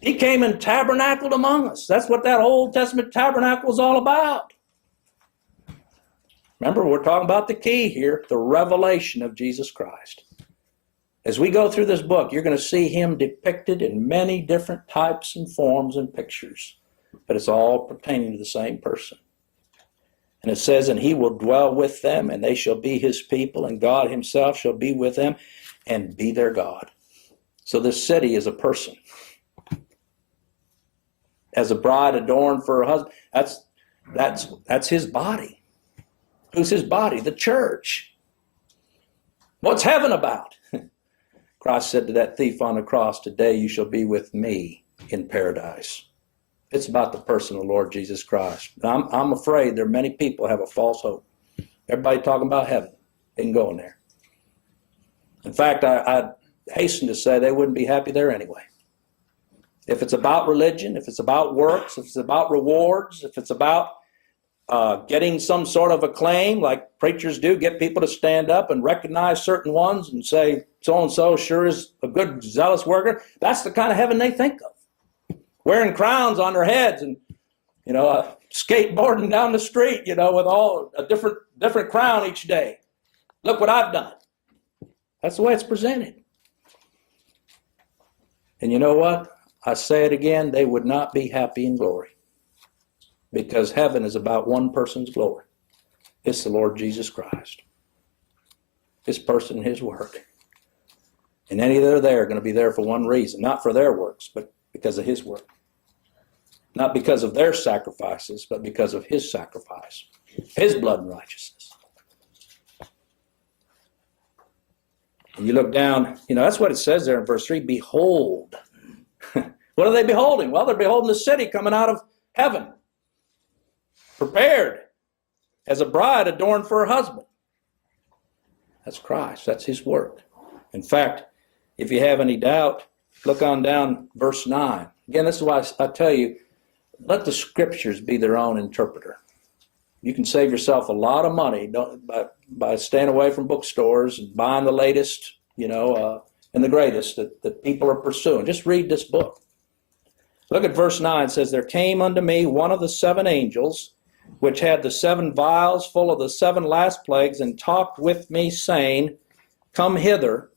He came and tabernacled among us. That's what that Old Testament tabernacle is all about. Remember, we're talking about the key here, the revelation of Jesus Christ. As we go through this book, you're going to see him depicted in many different types and forms and pictures, but it's all pertaining to the same person. And it says, and he will dwell with them, and they shall be his people, and God himself shall be with them and be their God. So this city is a person. As a bride adorned for her husband, that's his body. Who's his body? The church. What's heaven about? Christ said to that thief on the cross, today you shall be with me in paradise. It's about the person of the Lord Jesus Christ. I'm afraid there are many people who have a false hope. Everybody talking about heaven. They can go in there. In fact, I hasten to say they wouldn't be happy there anyway. If it's about religion, if it's about works, if it's about rewards, if it's about getting some sort of acclaim like preachers do, get people to stand up and recognize certain ones and say, so-and-so sure is a good, zealous worker, that's the kind of heaven they think of. Wearing crowns on their heads and, skateboarding down the street, with all a different crown each day. Look what I've done. That's the way it's presented. And you know what? I say it again, they would not be happy in glory. Because heaven is about one person's glory. It's the Lord Jesus Christ. His person and his work. And any that are there are going to be there for one reason. Not for their works, but because of his work. Not because of their sacrifices, but because of his sacrifice. His blood and righteousness. And you look down, that's what it says there in verse 3. Behold. What are they beholding? Well, they're beholding the city coming out of heaven. Prepared as a bride adorned for her husband. That's Christ. That's his work. In fact, if you have any doubt, look on down verse 9. Again, this is why I tell you, let the scriptures be their own interpreter. You can save yourself a lot of money by staying away from bookstores and buying the latest, and the greatest that people are pursuing. Just read this book. Look at verse 9. It says, there came unto me one of the 7 angels, which had the 7 vials full of the 7 last plagues, and talked with me, saying, come hither,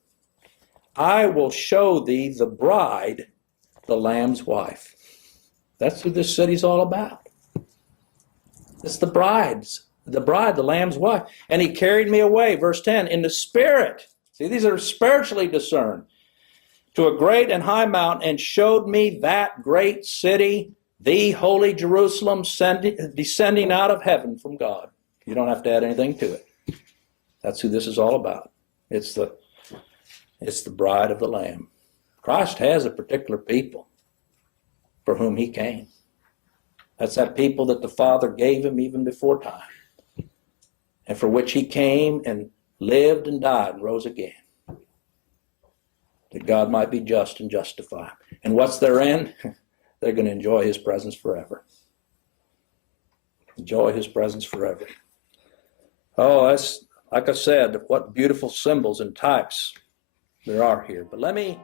I will show thee the bride, the Lamb's wife. That's who this city's all about. It's the bride, the Lamb's wife. And he carried me away, verse 10, in the spirit. See, these are spiritually discerned. To a great and high mountain, and showed me that great city, the holy Jerusalem, descending out of heaven from God. You don't have to add anything to it. That's who this is all about. It's the bride of the Lamb. Christ has a particular people for whom he came. That's that people that the Father gave him even before time, and for which he came and lived and died and rose again, that God might be just and justify. And what's their end? They're going to enjoy his presence forever. Enjoy his presence forever. Oh, that's, like I said, what beautiful symbols and types there are here. But let me